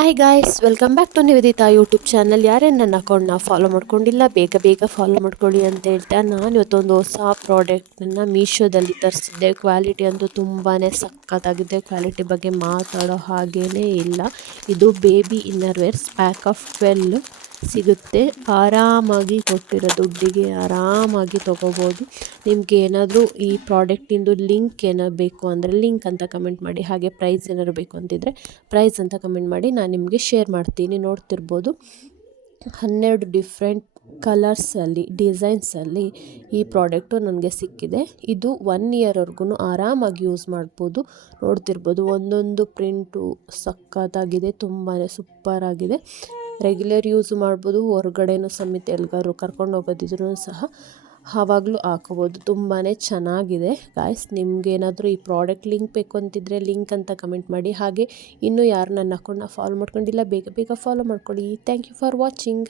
Hi guys, welcome back to Nivedita YouTube channel. ಯಾರೇನು ನನ್ನ ಅಕೌಂಟ್ನ ಫಾಲೋ ಮಾಡ್ಕೊಂಡಿಲ್ಲ, ಬೇಗ ಬೇಗ ಫಾಲೋ ಮಾಡ್ಕೊಳ್ಳಿ ಅಂತ ಹೇಳ್ತಾ ನಾನು ಇವತ್ತೊಂದು ಹೊಸ ಪ್ರಾಡಕ್ಟನ್ನು ಮೀಶೋದಲ್ಲಿ ತರಿಸಿದ್ದೆ. ಕ್ವಾಲಿಟಿ ಅಂತೂ ತುಂಬಾ ಸಖತ್ತಾಗಿದೆ. ಕ್ವಾಲಿಟಿ ಬಗ್ಗೆ ಮಾತಾಡೋ ಹಾಗೇ ಇಲ್ಲ. ಇದು ಬೇಬಿ ಇನ್ನರ್ವೇರ್ಸ್ ಪ್ಯಾಕ್ ಆಫ್ 12 ಸಿಗುತ್ತೆ. ಆರಾಮಾಗಿ ಕೊಟ್ಟಿರೋ ದುಡ್ಡಿಗೆ ಆರಾಮಾಗಿ ತೊಗೋಬೋದು. ನಿಮ್ಗೆ ಏನಾದರೂ ಈ ಪ್ರಾಡಕ್ಟಿಂದು ಲಿಂಕ್ ಏನಾದ್ರು ಬೇಕು ಅಂದರೆ ಲಿಂಕ್ ಅಂತ ಕಮೆಂಟ್ ಮಾಡಿ. ಹಾಗೆ ಪ್ರೈಸ್ ಏನಾದ್ರು ಬೇಕು ಅಂತಿದ್ರೆ ಪ್ರೈಸ್ ಅಂತ ಕಮೆಂಟ್ ಮಾಡಿ, ನಾನು ನಿಮಗೆ ಶೇರ್ ಮಾಡ್ತೀನಿ. ನೋಡ್ತಿರ್ಬೋದು 12 ಡಿಫ್ರೆಂಟ್ ಕಲರ್ಸಲ್ಲಿ ಡಿಸೈನ್ಸಲ್ಲಿ ಈ ಪ್ರಾಡಕ್ಟು ನನಗೆ ಸಿಕ್ಕಿದೆ. ಇದು 1 ಇಯರ್ವರೆಗೂ ಆರಾಮಾಗಿ ಯೂಸ್ ಮಾಡ್ಬೋದು. ನೋಡ್ತಿರ್ಬೋದು ಒಂದೊಂದು ಪ್ರಿಂಟು ಸಖತ್ತಾಗಿದೆ, ತುಂಬಾ ಸೂಪರಾಗಿದೆ. ರೆಗ್ಯುಲರ್ ಯೂಸ್ ಮಾಡ್ಬೋದು, ಹೊರಗಡೆನೂ ಸಮೇತ ಎಲ್ಗಾರು ಕರ್ಕೊಂಡು ಹೋಗೋದಿದ್ರು ಸಹ ಆವಾಗಲೂ ಹಾಕೋಬೋದು. ತುಂಬಾ ಚೆನ್ನಾಗಿದೆ ಗಾಯ್ಸ್. ನಿಮ್ಗೇನಾದರೂ ಈ ಪ್ರಾಡಕ್ಟ್ ಲಿಂಕ್ ಬೇಕು ಅಂತಿದ್ರೆ ಲಿಂಕ್ ಅಂತ ಕಮೆಂಟ್ ಮಾಡಿ. ಹಾಗೆ ಇನ್ನೂ ಯಾರು ನನ್ನ ಅಕೌಂಟ್ನ ಫಾಲೋ ಮಾಡ್ಕೊಂಡಿಲ್ಲ, ಬೇಗ ಬೇಗ ಫಾಲೋ ಮಾಡ್ಕೊಳ್ಳಿ. Thank you for watching.